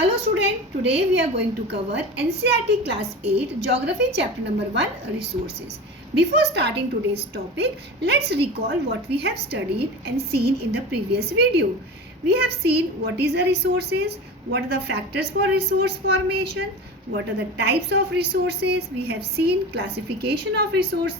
Hello student, today we are going to cover NCERT Class 8 Geography Chapter number 1 Resources. Before starting today's topic, let's recall what we have studied and seen in the previous video. We have seen what is a resources, what are the factors for resource formation, what are the types of resources. We have seen classification of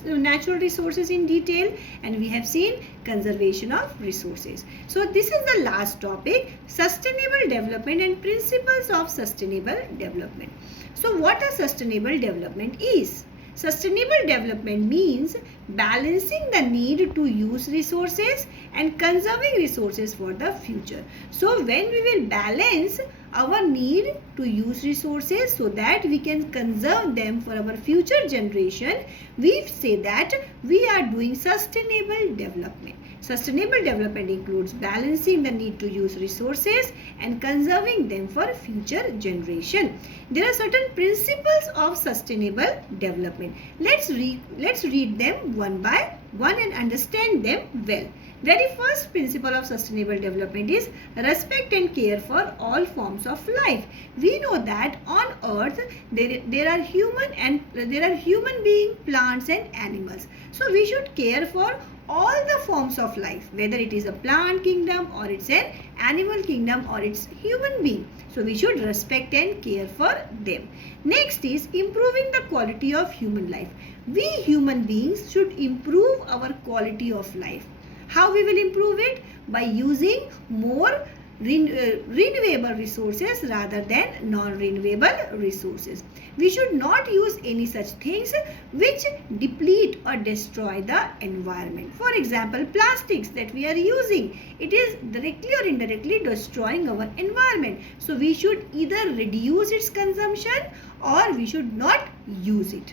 natural resources in detail, and we have seen conservation of resources. So this is the last topic, sustainable development and principles of sustainable development. So what a sustainable development is? Sustainable development means balancing the need to use resources and conserving resources for the future. So when we will balance our need to use resources so that we can conserve them for our future generation, we say that we are doing sustainable development. Sustainable development includes balancing the need to use resources and conserving them for future generation. There are certain principles of sustainable development. Let's read them one by one and understand them well. Very first principle of sustainable development is respect and care for all forms of life. We know that on earth there are human beings, plants and animals. So we should care for all the forms of life, whether it is a plant kingdom or it's an animal kingdom or it's human being. So we should respect and care for them. Next is improving the quality of human life. We human beings should improve our quality of life. How we will improve it? By using more renewable resources rather than non-renewable resources. We should not use any such things which deplete or destroy the environment. For example, plastics that we are using, it is directly or indirectly destroying our environment. So we should either reduce its consumption or we should not use it.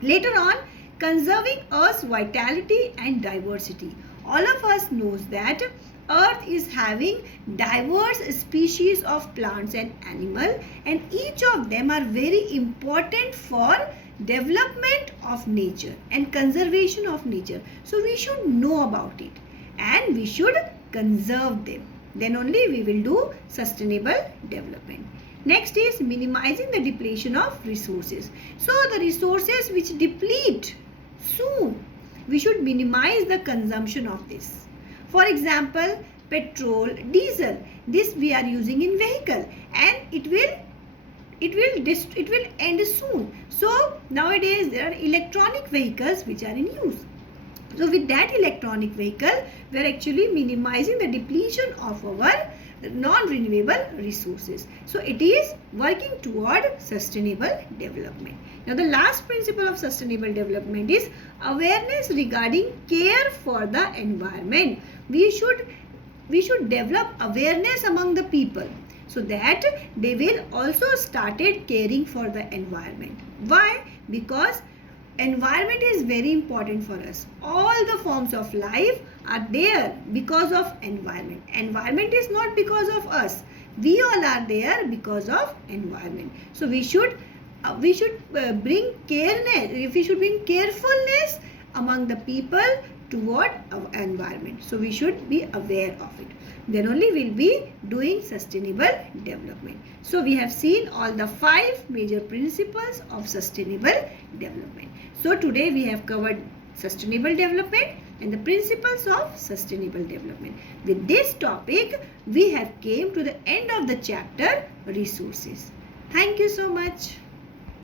Later on, conserving Earth's vitality and diversity. All of us knows that Earth is having diverse species of plants and animals, and each of them are very important for development of nature and conservation of nature. So we should know about it and we should conserve them. Then only we will do sustainable development. Next is minimizing the depletion of resources. So the resources which deplete soon, we should minimize the consumption of this. For example, petrol, diesel, this we are using in vehicle and it will end soon. So nowadays there are electronic vehicles which are in use. So with that electronic vehicle, we are actually minimizing the depletion of our non-renewable resources. So it is working toward sustainable development. Now the last principle of sustainable development is awareness regarding care for the environment. We should develop awareness among the people so that they will also started caring for the environment. Why? Because environment is very important for us. All the forms of life are there because of environment. Environment is not because of us. We all are there because of environment. So we should bring carefulness among the people toward our environment. So we should be aware of it. Then only we will be doing sustainable development. So we have seen all the 5 major principles of sustainable development. So today we have covered sustainable development and the principles of sustainable development. With this topic, we have came to the end of the chapter resources. Thank you so much.